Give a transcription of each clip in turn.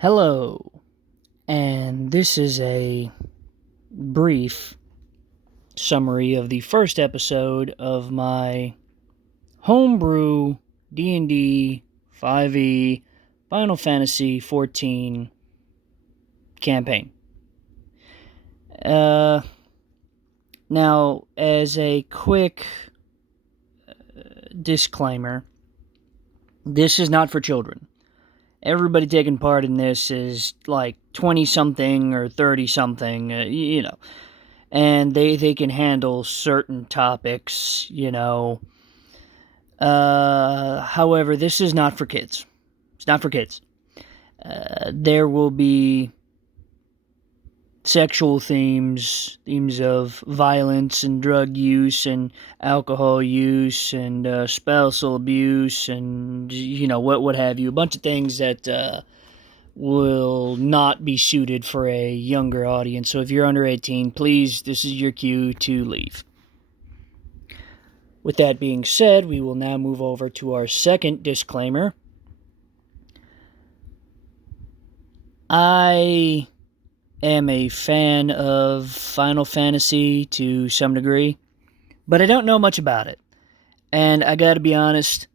Hello, and this is a brief summary of the first episode of my Homebrew D&D 5e Final Fantasy XIV campaign. Now, as a quick disclaimer, this is not for children. Everybody taking part in this is like 20-something or 30-something, and they can handle certain topics, However, this is not for kids. It's not for kids. There will be sexual themes of violence and drug use and alcohol use and spousal abuse and what have you, a bunch of things that will not be suited for a younger audience. So if you're under 18, please, this is your cue to leave. With that being said, we will now move over to our second disclaimer. I am a fan of Final Fantasy to some degree, but I don't know much about it. And I gotta be honest,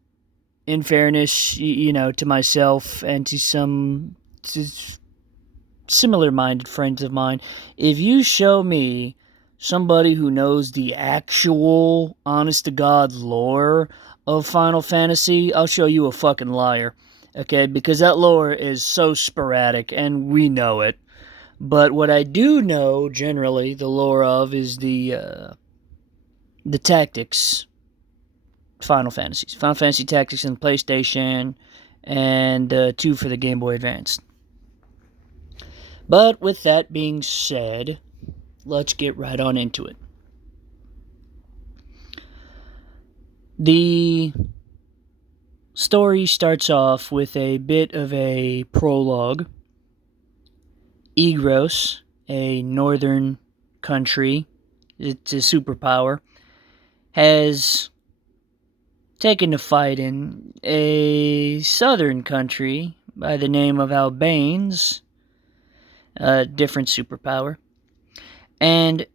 in fairness, to myself and to some similar-minded friends of mine, if you show me somebody who knows the actual, honest-to-God lore of Final Fantasy, I'll show you a fucking liar, okay? Because that lore is so sporadic, and we know it. But what I do know, generally, the lore of is the Tactics Final Fantasies. Final Fantasy Tactics in PlayStation, and 2 for the Game Boy Advance. But with that being said, let's get right on into it. The story starts off with a bit of a prologue. Egros, a northern country, it's a superpower, has taken to fight in a southern country by the name of Albanes, a different superpower, and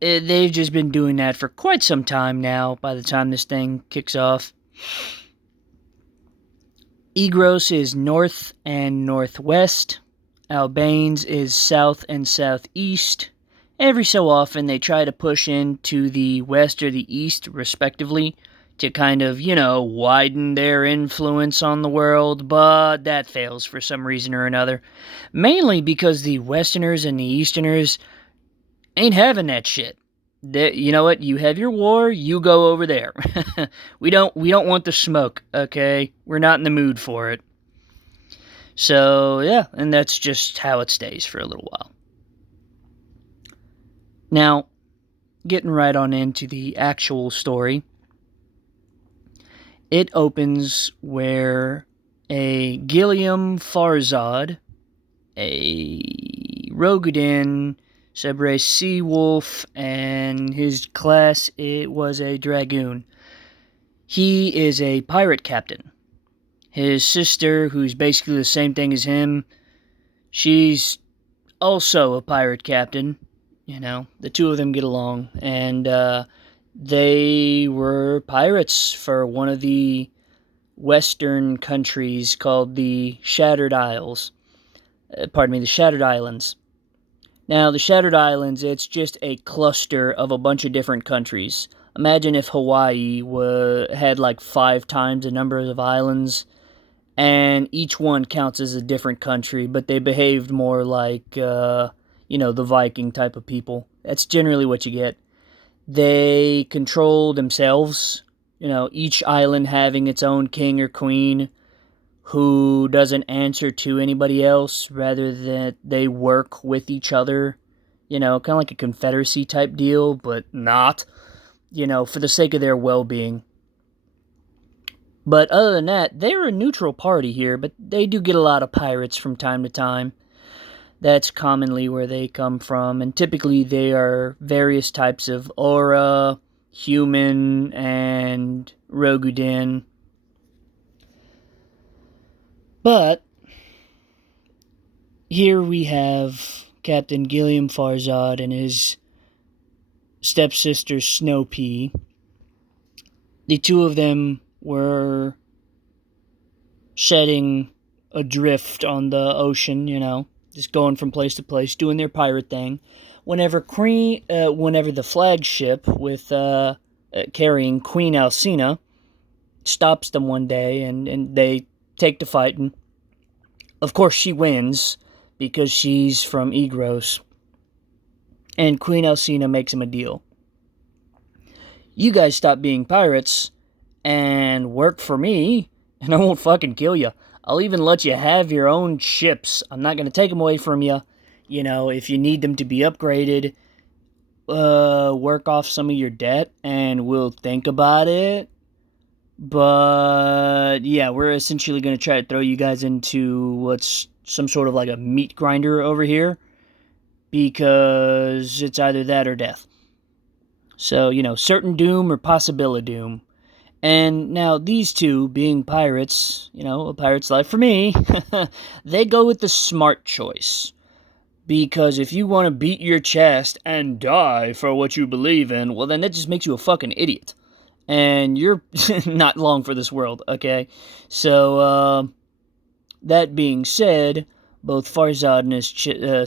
they've just been doing that for quite some time now by the time this thing kicks off. Egros is north and northwest. Albanes is south and southeast. Every so often they try to push into the west or the east, respectively, to kind of, widen their influence on the world, but that fails for some reason or another. Mainly because the westerners and the easterners ain't having that shit. You know what? You have your war, you go over there. We don't want the smoke, okay? We're not in the mood for it. So, yeah, and that's just how it stays for a little while. Now, getting right on into the actual story, it opens where a Gilliam Farzad, a Rogadin, Sebre Seawolf, and his class, it was a Dragoon. He is a pirate captain. His sister, who's basically the same thing as him, she's also a pirate captain. The two of them get along. And they were pirates for one of the western countries called the Shattered Isles. The Shattered Islands. Now, the Shattered Islands, it's just a cluster of a bunch of different countries. Imagine if Hawaii had like 5 times the number of islands, and each one counts as a different country, but they behaved more like, the Viking type of people. That's generally what you get. They control themselves, each island having its own king or queen who doesn't answer to anybody else, rather than they work with each other, kind of like a confederacy type deal, but not, for the sake of their well-being. But other than that, they're a neutral party here, but they do get a lot of pirates from time to time. That's commonly where they come from, and typically they are various types of aura, human, and Rogadin. But here we have Captain Gilliam Farzad and his stepsister Snow Pea. The two of them were setting adrift on the ocean, just going from place to place, doing their pirate thing. Whenever the flagship with carrying Queen Alcina stops them one day, and they take to fighting. Of course, she wins because she's from Egros, and Queen Alcina makes him a deal. You guys stop being pirates and work for me, and I won't fucking kill you. I'll even let you have your own ships. I'm not going to take them away from you. If you need them to be upgraded, work off some of your debt, and we'll think about it. But, yeah, we're essentially going to try to throw you guys into what's some sort of like a meat grinder over here, because it's either that or death. So, certain doom or possibility doom. And now these two, being pirates, a pirate's life for me, they go with the smart choice. Because if you want to beat your chest and die for what you believe in, well, then that just makes you a fucking idiot. And you're not long for this world, okay? So, that being said, both Farzad and his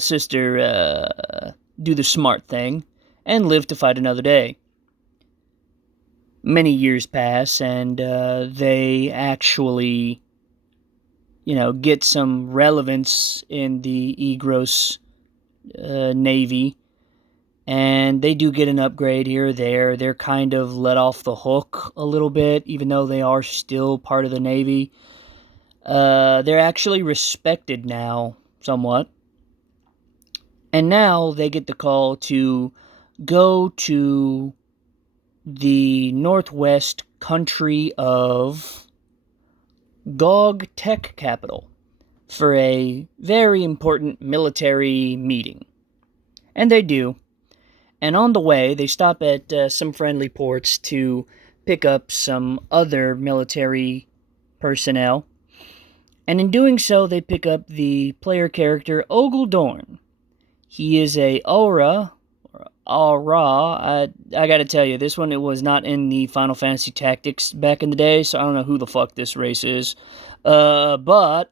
sister do the smart thing and live to fight another day. Many years pass, and they actually, get some relevance in the Egros Navy, and they do get an upgrade here or there. They're kind of let off the hook a little bit, even though they are still part of the Navy. They're actually respected now, somewhat. And now they get the call to go to the northwest country of Gog Tech Capital for a very important military meeting. And they do. And on the way, they stop at some friendly ports to pick up some other military personnel. And in doing so, they pick up the player character Ogul Dorn. He is a Aura. I gotta tell you, this one, it was not in the Final Fantasy Tactics back in the day, so I don't know who the fuck this race is. But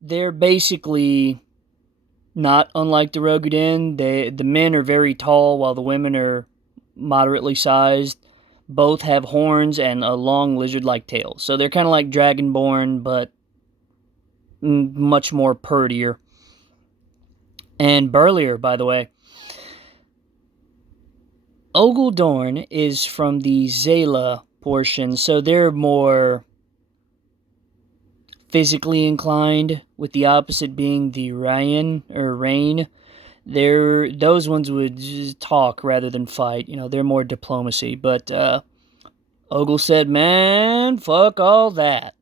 they're basically not unlike the Rokugan. The men are very tall, while the women are moderately sized. Both have horns and a long lizard-like tail. So they're kind of like Dragonborn, but much more purtier. And burlier, by the way. Ogul Dorn is from the Zayla portion, so they're more physically inclined, with the opposite being the Rain. Those ones would just talk rather than fight. They're more diplomacy. But Ogul said, man, fuck all that.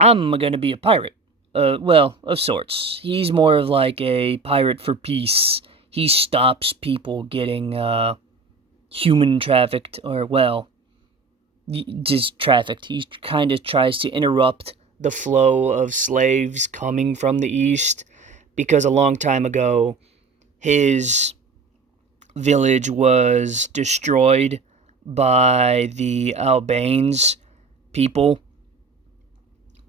I'm gonna be a pirate. Well, of sorts. He's more of like a pirate for peace. He stops people getting human trafficked, or, well, just trafficked. He kind of tries to interrupt the flow of slaves coming from the east, because a long time ago, his village was destroyed by the Albanes people,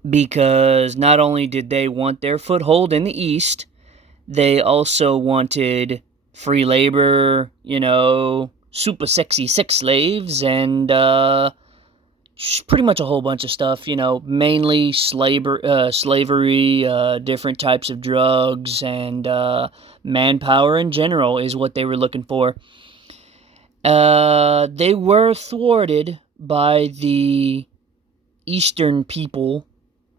because not only did they want their foothold in the east, they also wanted free labor, super sexy sex slaves, and pretty much a whole bunch of stuff, mainly slavery, different types of drugs, and manpower in general is what they were looking for. They were thwarted by the eastern people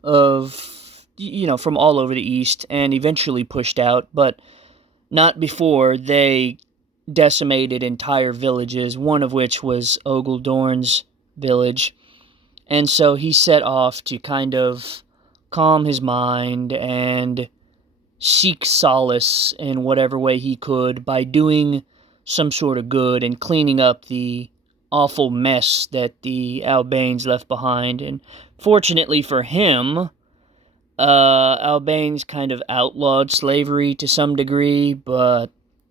from all over the east, and eventually pushed out, but not before they decimated entire villages, one of which was Ogul Dorn's village. And so he set off to kind of calm his mind and seek solace in whatever way he could by doing some sort of good and cleaning up the awful mess that the Albanes left behind. And fortunately for him, Albane's kind of outlawed slavery to some degree, but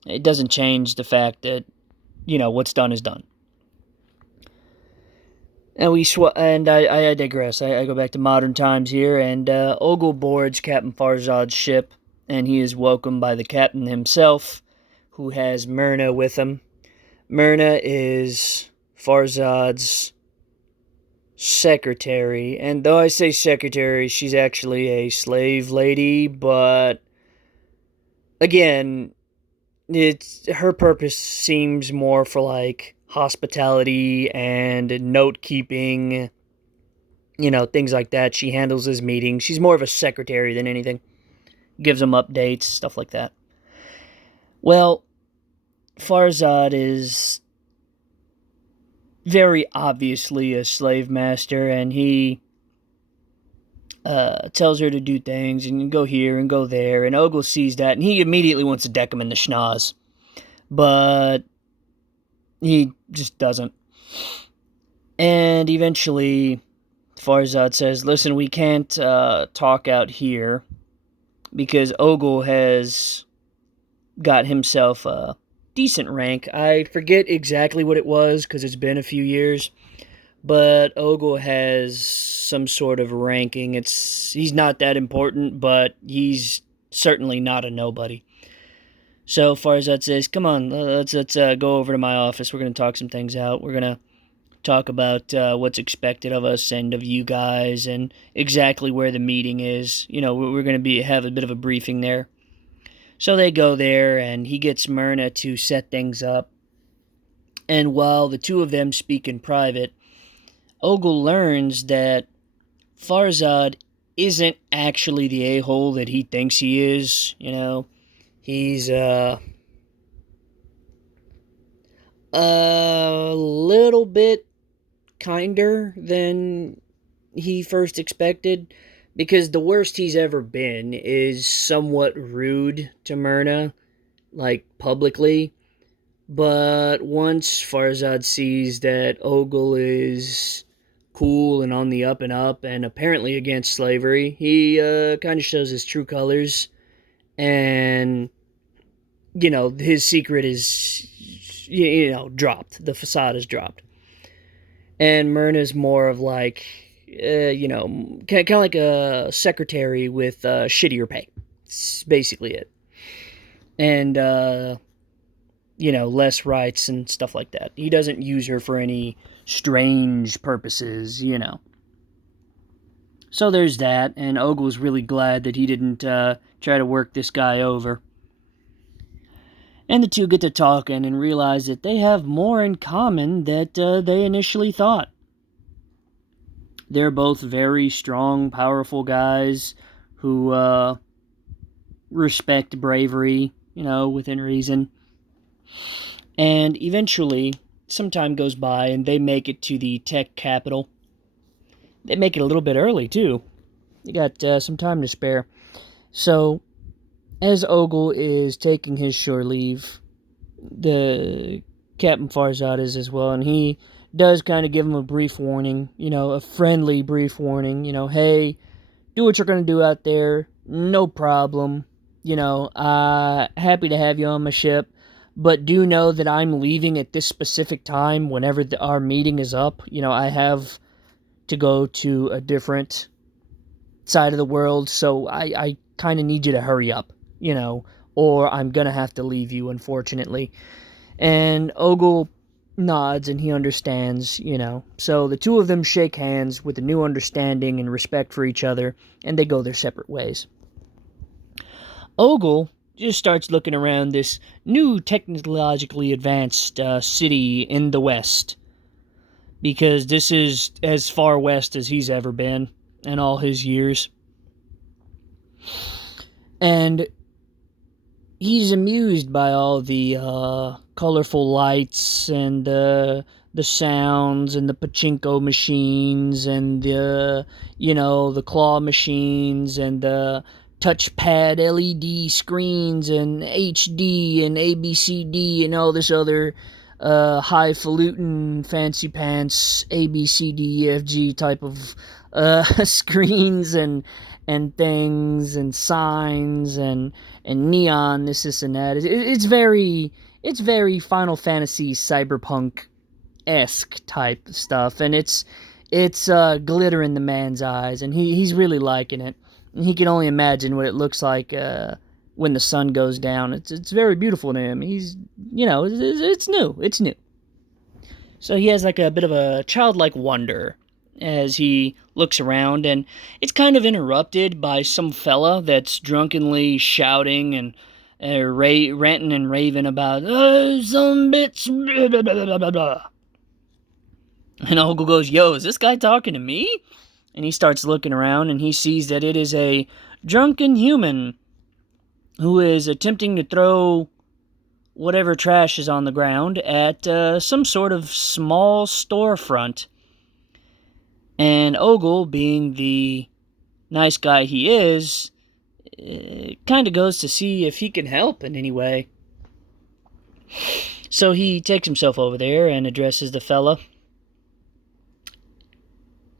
it doesn't change the fact that, what's done is done. And I digress. I go back to modern times here, and Ogle boards Captain Farzad's ship, and he is welcomed by the captain himself, who has Myrna with him. Myrna is Farzad's secretary, and though I say secretary, she's actually a slave lady, but again, her purpose seems more for like hospitality and note keeping, things like that. She handles his meetings. She's more of a secretary than anything. Gives him updates, stuff like that. Well, Farzad is very obviously a slave master, and he tells her to do things and go here and go there, and Ogle sees that, and he immediately wants to deck him in the schnoz, but he just doesn't. And eventually, Farzad says, listen, we can't talk out here, because Ogle has got himself a decent rank. I forget exactly what it was, because it's been a few years, but Ogle has some sort of ranking. He's not that important, but he's certainly not a nobody. So Farzad says, come on, let's go over to my office. We're going to talk some things out. We're going to talk about what's expected of us and of you guys, and exactly where the meeting is. We're going to have a bit of a briefing there. So they go there, and he gets Myrna to set things up. And while the two of them speak in private, Ogle learns that Farzad isn't actually the a-hole that he thinks he is. He's a little bit kinder than he first expected, because the worst he's ever been is somewhat rude to Myrna, like publicly. But once Farzad sees that Ogle is cool and on the up and up, and apparently against slavery, he kind of shows his true colors, and his secret is dropped. The facade is dropped, and Myrna's more of like kind of like a secretary with shittier pay. It's basically it, and less rights and stuff like that. He doesn't use her for any strange purposes. So there's that, and Ogle's really glad that he didn't try to work this guy over. And the two get to talking and realize that they have more in common than they initially thought. They're both very strong, powerful guys who respect bravery, within reason. And eventually, some time goes by and they make it to the tech capital. They make it a little bit early, too. You got some time to spare. So, as Ogle is taking his shore leave, the Captain Farzad is as well, and he does kind of give him a brief warning, a friendly brief warning, hey, do what you're going to do out there, no problem, happy to have you on my ship, but do know that I'm leaving at this specific time whenever our meeting is up. I have to go to a different side of the world, so I kind of need you to hurry up, or I'm going to have to leave you, unfortunately. And Ogle nods and he understands, So the two of them shake hands with a new understanding and respect for each other, and they go their separate ways. Ogle just starts looking around this new technologically advanced city in the west, because this is as far west as he's ever been in all his years. And he's amused by all the colorful lights and the sounds and the pachinko machines and the claw machines and the touchpad LED screens and HD and ABCD and all this other highfalutin fancy pants ABCDEFG type of screens and things and signs and neon, this and that. It's very Final Fantasy cyberpunk esque type stuff, and it's glitter in the man's eyes, and he's really liking it. And he can only imagine what it looks like when the sun goes down. It's very beautiful to him. He's it's new. It's new. So he has like a bit of a childlike wonder as he looks around, and it's kind of interrupted by some fella that's drunkenly shouting and ranting and raving about some bitch, blah, blah, blah, blah, blah. And Ogle goes, "Yo, is this guy talking to me?" And he starts looking around, and he sees that it is a drunken human who is attempting to throw whatever trash is on the ground at some sort of small storefront. And Ogle, being the nice guy he is, kind of goes to see if he can help in any way. So he takes himself over there and addresses the fella.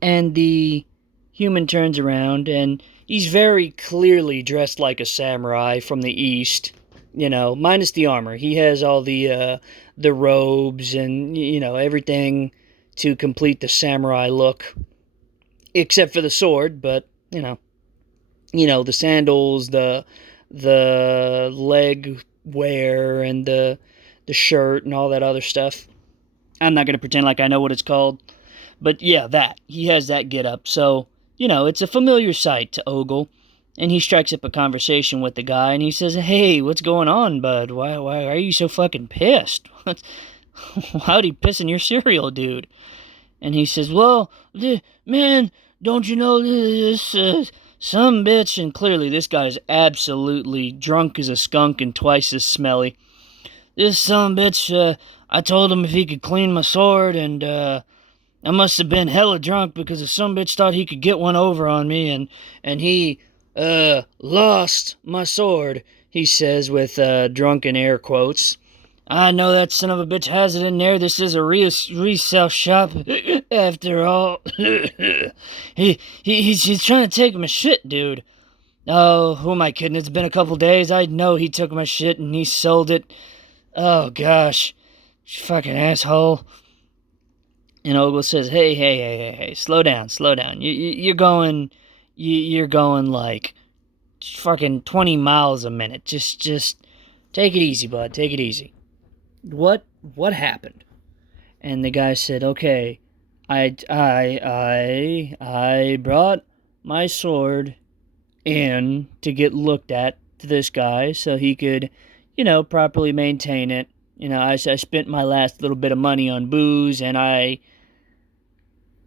And the human turns around, and he's very clearly dressed like a samurai from the East. Minus the armor. He has all the robes and, everything to complete the samurai look. Except for the sword, but, the sandals, the leg wear, and the shirt, and all that other stuff. I'm not going to pretend like I know what it's called. But, yeah, that. He has that get-up. So, it's a familiar sight to Ogle. And he strikes up a conversation with the guy, and he says, "Hey, what's going on, bud? Why are you so fucking pissed? How'd he piss in your cereal, dude?" And he says, "Well, man, don't you know this some bitch?" And clearly this guy's absolutely drunk as a skunk and twice as smelly. "This some bitch, I told him if he could clean my sword, and I must have been hella drunk because the some bitch thought he could get one over on me, and he lost my sword," he says with drunken air quotes. "I know that son of a bitch has it in there. This is a resale shop, after all." He's trying to take my shit, dude. "Oh, who am I kidding? It's been a couple days. I know he took my shit and he sold it. Oh, gosh. Fucking asshole." And Ogle says, Hey, slow down. You're going like fucking 20 miles a minute. Just take it easy, bud. Take it easy. What happened?" And the guy said, "Okay, I brought my sword in to get looked at to this guy so he could, properly maintain it. I spent my last little bit of money on booze, and I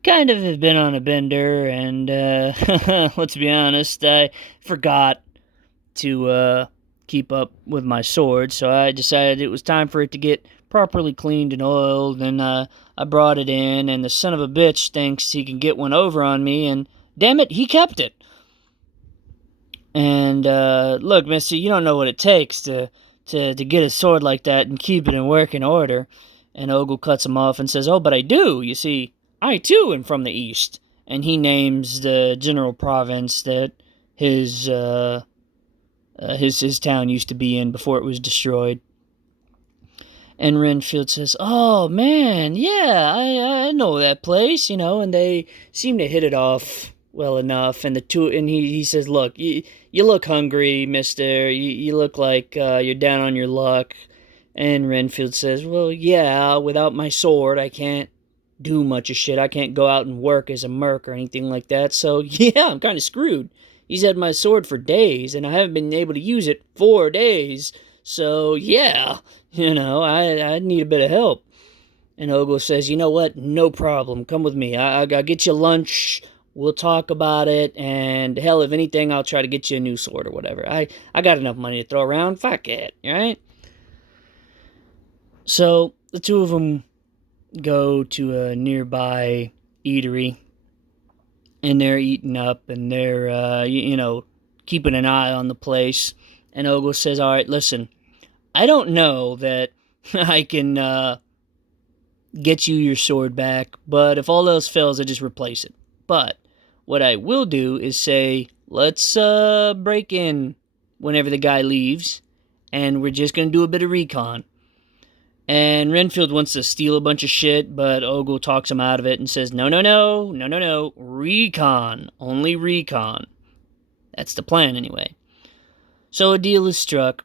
kind of have been on a bender, and let's be honest, I forgot to keep up with my sword, so I decided it was time for it to get properly cleaned and oiled, and I brought it in, and the son of a bitch thinks he can get one over on me, and damn it, he kept it. And look, mister, you don't know what it takes to get a sword like that and keep it in working order." And Ogle cuts him off and says, "Oh, but I do. You see, I too am from the East." And he names the general province that his town used to be in before it was destroyed. And Renfield says, "Oh, man, yeah, I know that place, and they seem to hit it off well enough." And he says, "Look, you look hungry, mister. You look like you're down on your luck." And Renfield says, "Well, yeah, without my sword, I can't do much of shit. I can't go out and work as a merc or anything like that. So, yeah, I'm kind of screwed. He's had my sword for days, and I haven't been able to use it 4 days. So, yeah, I need a bit of help." And Ogle says, "You know what? No problem. Come with me. I'll get you lunch. We'll talk about it. And hell, if anything, I'll try to get you a new sword or whatever. I got enough money to throw around. Fuck it, right?" So the two of them go to a nearby eatery, and they're eating up, and they're, keeping an eye on the place. And Ogle says, "All right, listen, I don't know that I can get you your sword back, but if all else fails, I just replace it. But what I will do is say, let's break in whenever the guy leaves, and we're just going to do a bit of recon. And Renfield wants to steal a bunch of shit, but Ogle talks him out of it and says, no, recon, only recon. That's the plan anyway. So a deal is struck,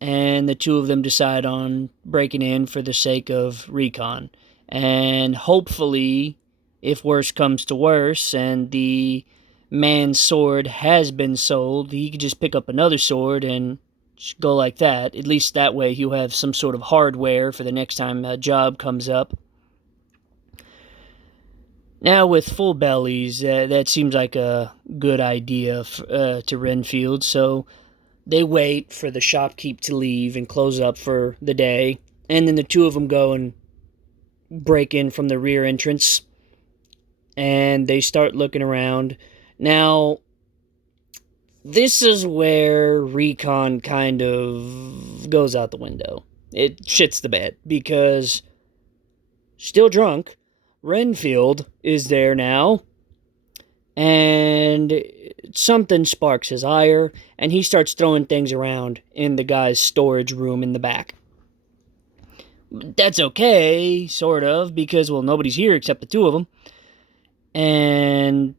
and the two of them decide on breaking in for the sake of recon. And hopefully, if worse comes to worse, and the man's sword has been sold, he could just pick up another sword and go like that. At least that way he'll have some sort of hardware for the next time a job comes up. Now with full bellies, that seems like a good idea to Renfield, so they wait for the shopkeep to leave and close up for the day, and then the two of them go and break in from the rear entrance, and they start looking around. Now, this is where recon kind of goes out the window. It shits the bed, because still drunk, Renfield is there now, and something sparks his ire, and he starts throwing things around in the guy's storage room in the back. That's okay, sort of, because, well, nobody's here except the two of them, and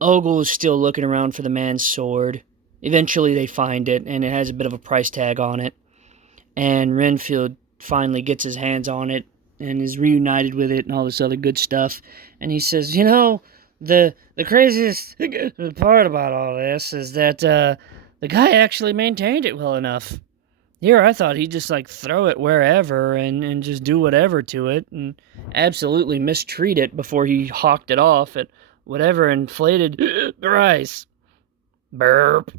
Ogle is still looking around for the man's sword. Eventually they find it, and it has a bit of a price tag on it. And Renfield finally gets his hands on it and is reunited with it and all this other good stuff. And he says, the craziest part about all this is that the guy actually maintained it well enough. Here, I thought he'd just, throw it wherever and just do whatever to it and absolutely mistreat it before he hawked it off at whatever inflated price. Burp.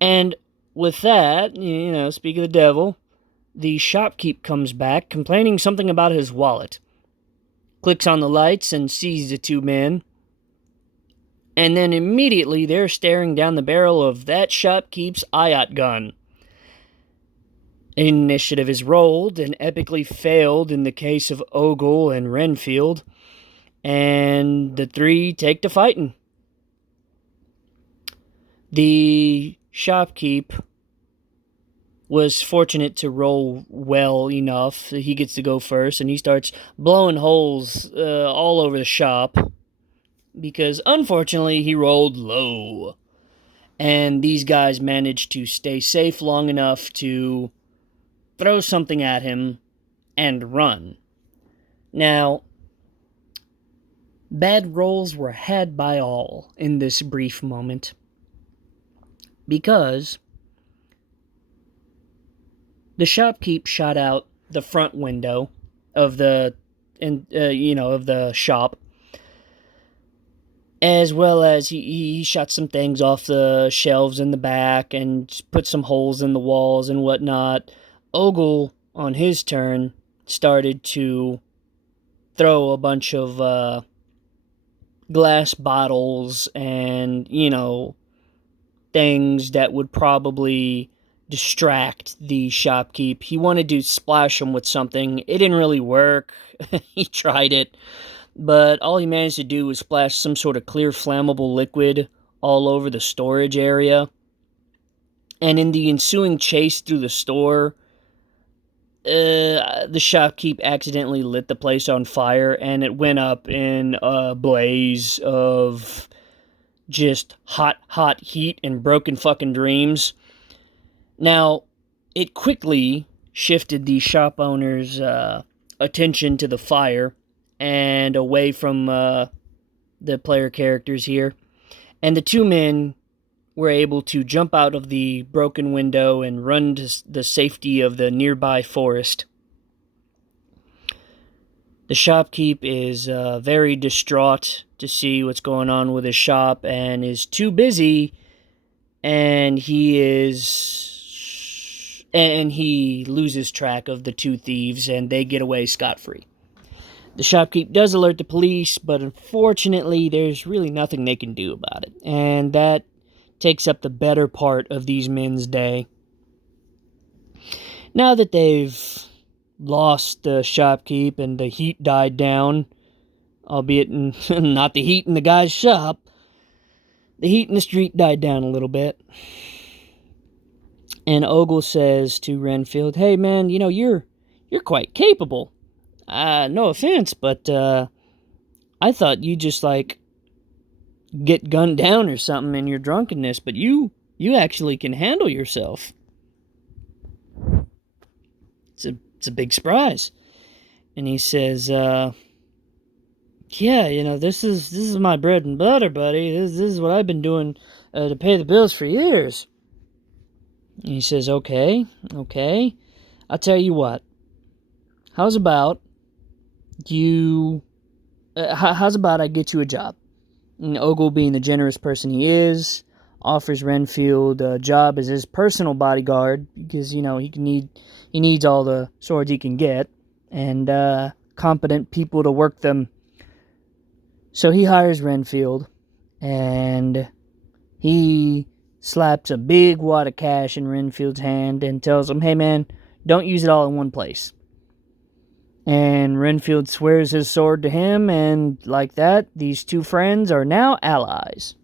And with that, speak of the devil, the shopkeep comes back complaining something about his wallet. Clicks on the lights and sees the two men. And then immediately they're staring down the barrel of that shopkeep's IOT gun. Initiative is rolled and epically failed in the case of Ogle and Renfield. And the three take to fighting. The shopkeep was fortunate to roll well enough that he gets to go first, and he starts blowing holes all over the shop because, unfortunately, he rolled low. And these guys managed to stay safe long enough to throw something at him and run. Now, bad rolls were had by all in this brief moment, because the shopkeep shot out the front window of the shop, as well as he shot some things off the shelves in the back and put some holes in the walls and whatnot. Ogle, on his turn, started to throw a bunch of glass bottles and, things that would probably distract the shopkeep. He wanted to splash them with something. It didn't really work. He tried it, but all he managed to do was splash some sort of clear flammable liquid all over the storage area. And in the ensuing chase through the store, the shopkeep accidentally lit the place on fire, and it went up in a blaze of just hot heat and broken fucking dreams. Now, it quickly shifted the shop owner's attention to the fire and away from the player characters here. And the two men were able to jump out of the broken window and run to the safety of the nearby forest. The shopkeep is very distraught to see what's going on with his shop and is too busy, and he loses track of the two thieves, and they get away scot-free. The shopkeep does alert the police, but unfortunately there's really nothing they can do about it, and that takes up the better part of these men's day. Now that they've lost the shopkeep and the heat died down, albeit not the heat in the guy's shop, The heat in the street died down a little bit. And Ogle says to Renfield, "Hey man, you're quite capable. No offense, but I thought you just like get gunned down or something in your drunkenness, but you actually can handle yourself. It's a big surprise." And he says, "Yeah, this is my bread and butter, buddy. This is what I've been doing to pay the bills for years." And he says, "Okay, I'll tell you what. How's about you? How's about I get you a job?" And Ogle, being the generous person he is, offers Renfield a job as his personal bodyguard because he needs all the swords he can get and competent people to work them. So he hires Renfield, and he slaps a big wad of cash in Renfield's hand and tells him, "Hey man, don't use it all in one place." And Renfield swears his sword to him, and like that, these two friends are now allies.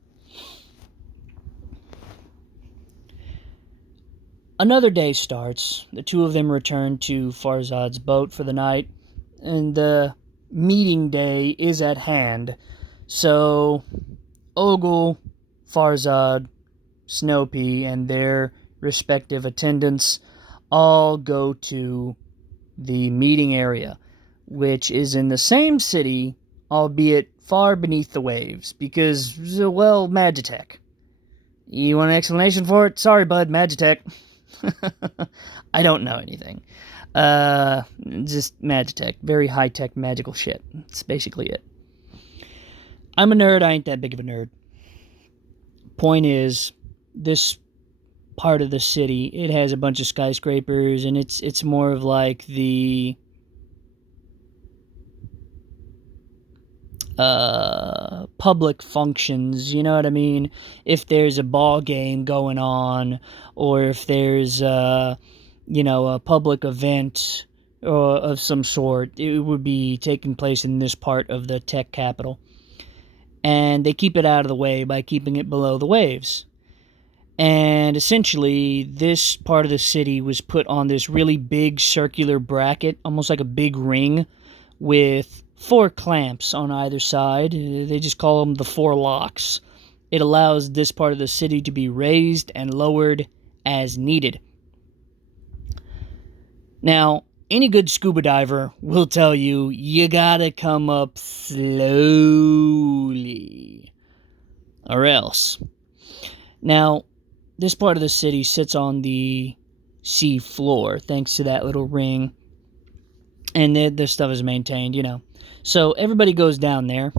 Another day starts. The two of them return to Farzad's boat for the night, and the meeting day is at hand. So, Ogle, Farzad, Snopey, and their respective attendants all go to the meeting area, which is in the same city, albeit far beneath the waves, because, well, Magitech. You want an explanation for it? Sorry, bud, Magitech. I don't know anything. Just Magitech. Very high-tech magical shit. That's basically it. I'm a nerd. I ain't that big of a nerd. Point is, this part of the city, it has a bunch of skyscrapers, and it's more of like the public functions, you know what I mean? If there's a ball game going on, or if there's a public event or of some sort, it would be taking place in this part of the tech capital. And they keep it out of the way by keeping it below the waves. And essentially, this part of the city was put on this really big circular bracket, almost like a big ring, with 4 clamps on either side. They just call them the 4 locks. It allows this part of the city to be raised and lowered as needed. Now, any good scuba diver will tell you, you gotta come up slowly, or else. Now, this part of the city sits on the sea floor, thanks to that little ring, and this stuff is maintained, So everybody goes down there,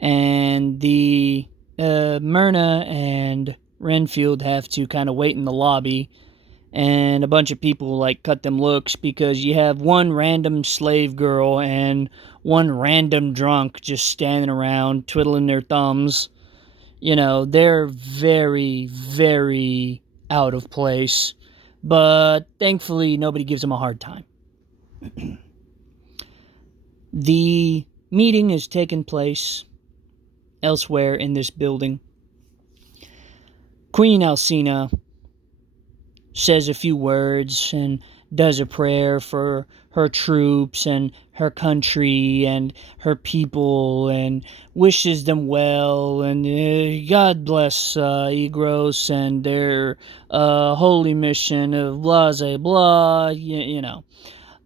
and the Myrna and Renfield have to kind of wait in the lobby, and a bunch of people cut them looks because you have one random slave girl and one random drunk just standing around twiddling their thumbs. They're very, very out of place, but thankfully nobody gives them a hard time. The meeting is taking place elsewhere in this building. Queen Alcina says a few words and does a prayer for her troops and her country and her people and wishes them well and God bless Igros and their holy mission of blah, blah,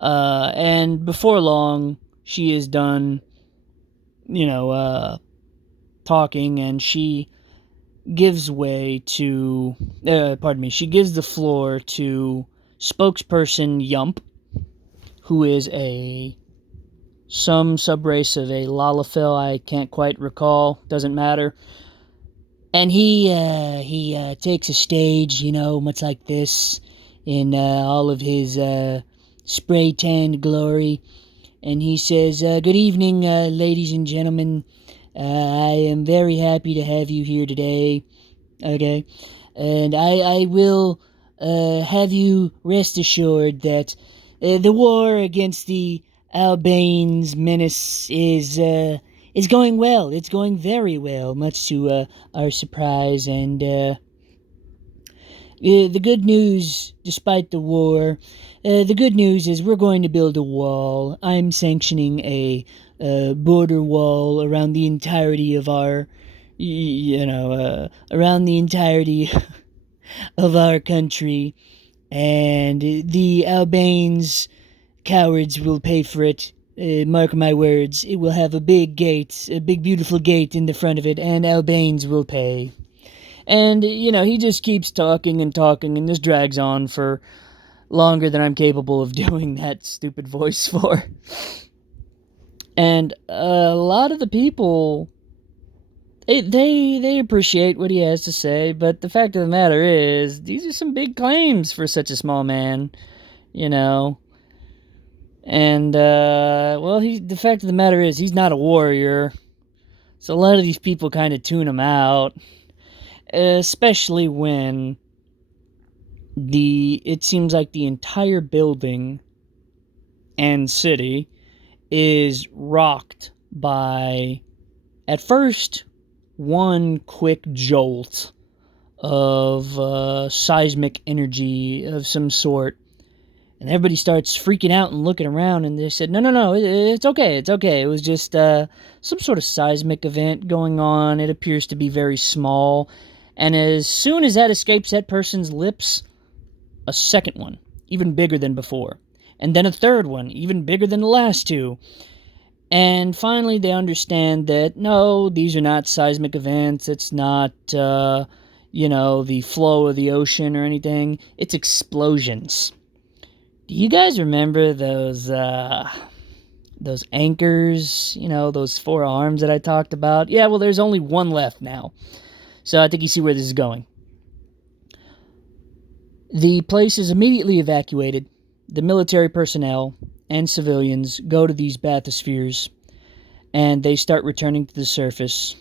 and before long, she is done, talking, and she gives way to, she gives the floor to spokesperson Yump, who is some subrace of a Lalafell, I can't quite recall, doesn't matter. And he takes a stage, much like this, in all of his spray-tanned glory, and he says, "Good evening, ladies and gentlemen. I am very happy to have you here today, okay? And I will have you rest assured that the war against the Albanes menace is It's going well. It's going very well, much to our surprise. And the good news, despite the war, the good news is we're going to build a wall. I'm sanctioning a border wall around the entirety of our, around the entirety of our country. And the Albanes cowards will pay for it. Mark my words, it will have a big gate, a big beautiful gate in the front of it, and Albanes will pay. And, he just keeps talking, and this drags on for longer than I'm capable of doing that stupid voice for. And a lot of the people, they appreciate what he has to say, but the fact of the matter is, these are some big claims for such a small man, And, the fact of the matter is, he's not a warrior. So a lot of these people kind of tune him out. Especially when it seems like the entire building and city is rocked by, at first, one quick jolt of seismic energy of some sort. And everybody starts freaking out and looking around, and they said, no, it's okay. It was just some sort of seismic event going on. It appears to be very small. And as soon as that escapes that person's lips, a second one, even bigger than before. And then a third one, even bigger than the last two. And finally they understand that, no, these are not seismic events. It's not, the flow of the ocean or anything. It's explosions. Do you guys remember those anchors, those 4 arms that I talked about? Yeah, well, there's only one left now. So I think you see where this is going. The place is immediately evacuated. The military personnel and civilians go to these bathyspheres, and they start returning to the surface.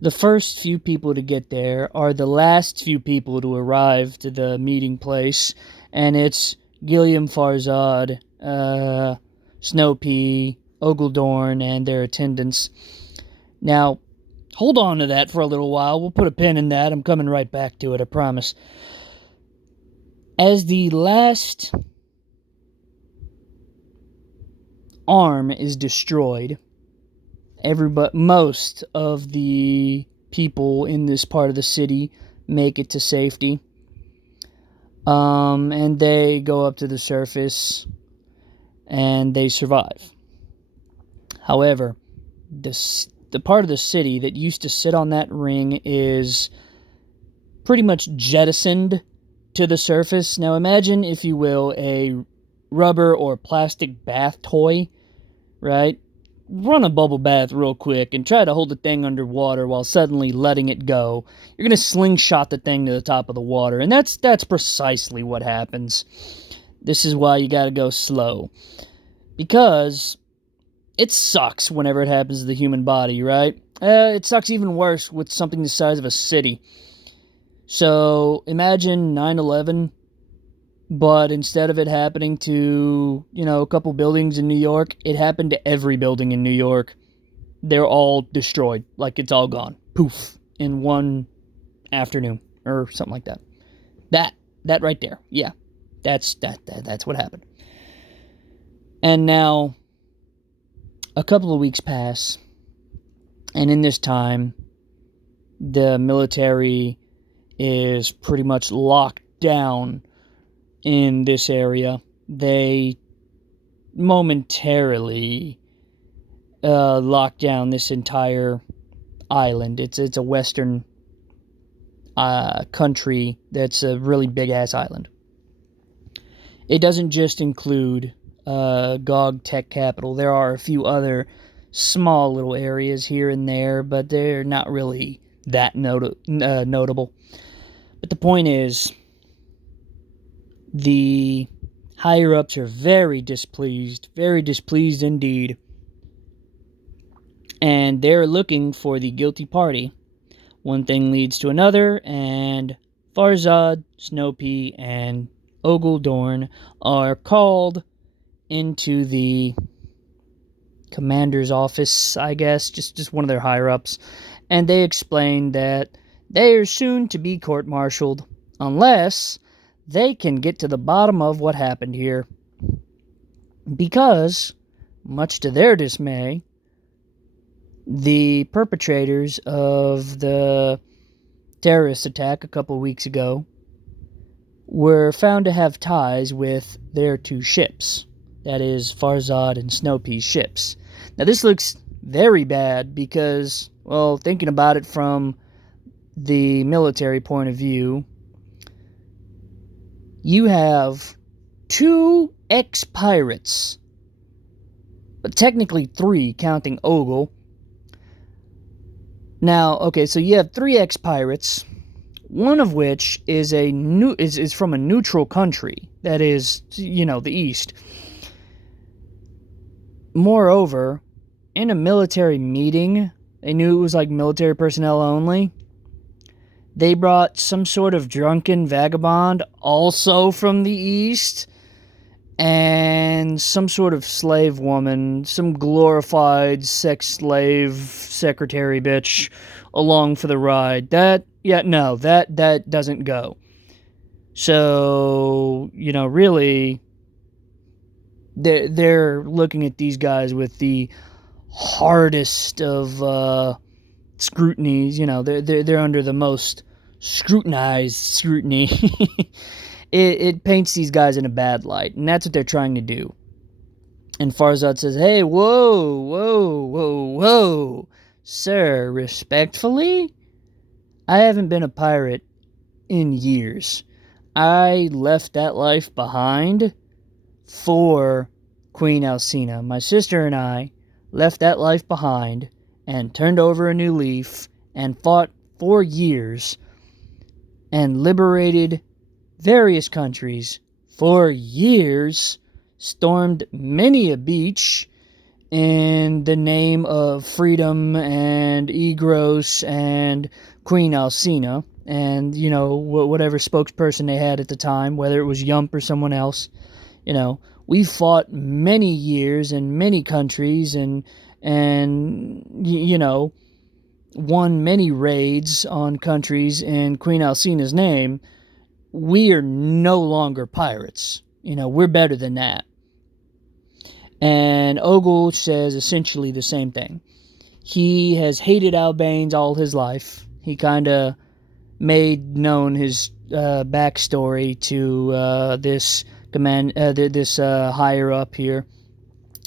The first few people to get there are the last few people to arrive to the meeting place, and it's Gilliam Farzad, Snowpea, Ogledorn, and their attendants. Now, hold on to that for a little while. We'll put a pin in that. I'm coming right back to it, I promise. As the last arm is destroyed, most of the people in this part of the city make it to safety. And they go up to the surface, and they survive. However, the part of the city that used to sit on that ring is pretty much jettisoned to the surface. Now imagine, if you will, a rubber or plastic bath toy, right? Run a bubble bath real quick and try to hold the thing underwater while suddenly letting it go. You're going to slingshot the thing to the top of the water, and that's precisely what happens. This is why you got to go slow. Because it sucks whenever it happens to the human body, right? It sucks even worse with something the size of a city. So imagine 9/11, but instead of it happening to, a couple buildings in New York, it happened to every building in New York. They're all destroyed. Like, it's all gone. Poof. In one afternoon. Or something like that. That right there. Yeah. That's what happened. And now, a couple of weeks pass. And in this time, the military is pretty much locked down in this area. They momentarily lock down this entire island. It's a western country that's a really big-ass island. It doesn't just include GOG Tech Capital. There are a few other small little areas here and there, but they're not really that notable. But the point is, the higher-ups are very displeased indeed. And they're looking for the guilty party. One thing leads to another, and Farzad, Snowpea, and Ogledorn are called into the commander's office, I guess, just one of their higher-ups, and they explained that they are soon to be court-martialed unless they can get to the bottom of what happened here. Because, much to their dismay, the perpetrators of the terrorist attack a couple weeks ago were found to have ties with their two ships. That is, Farzad and Snowpea's ships. Now, this looks very bad because, well, thinking about it from the military point of view, you have 2 ex-pirates, but technically 3, counting Ogle. Now, okay, so you have 3 ex-pirates, one of which is is from a neutral country, that is, the East. Moreover, in a military meeting, they knew it was like military personnel only. They brought some sort of drunken vagabond, also from the East, and some sort of slave woman, some glorified sex slave secretary bitch along for the ride. That doesn't go. So, really, they're looking at these guys with the hardest of scrutinies. They're under the most scrutinized scrutiny. It paints these guys in a bad light, and that's what they're trying to do. And Farzad says, "Hey, whoa, sir, respectfully, I haven't been a pirate in years. I left that life behind for Queen Alcina. My sister and I left that life behind and turned over a new leaf and fought for years and liberated various countries for years, stormed many a beach in the name of freedom and Egros and Queen Alcina and, whatever spokesperson they had at the time, whether it was Yump or someone else. We fought many years in many countries and won many raids on countries in Queen Alcina's name. We are no longer pirates. We're better than that." And Ogle says essentially the same thing. He has hated Albanes all his life. He kind of made known his backstory to this higher up here,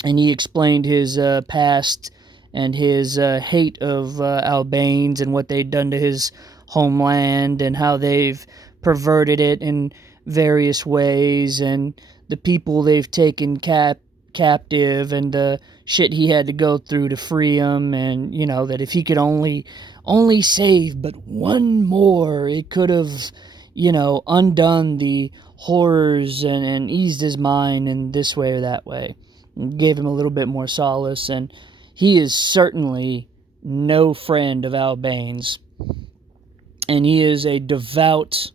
and he explained his past and his hate of Albanes and what they'd done to his homeland and how they've perverted it in various ways and the people they've taken captive and the shit he had to go through to free them, and that if he could only save but one more, it could have undone the horrors and eased his mind in this way or that way, and gave him a little bit more solace. And he is certainly no friend of Albane's, and he is a devout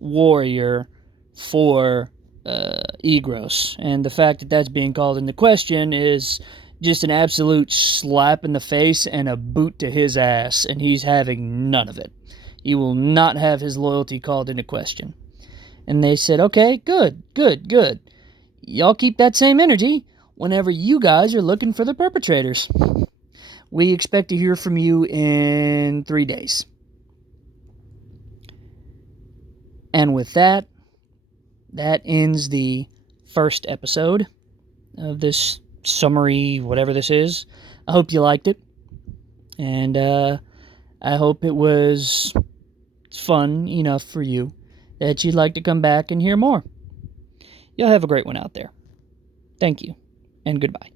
warrior for Egros, and the fact that that's being called into question is just an absolute slap in the face and a boot to his ass, and he's having none of it. He will not have his loyalty called into question. And they said, "Okay, good. Y'all keep that same energy whenever you guys are looking for the perpetrators. We expect to hear from you in 3 days." And with that ends the first episode of this summary, whatever this is. I hope you liked it. And I hope it was fun enough for you that you'd like to come back and hear more. Y'all have a great one out there. Thank you, and goodbye.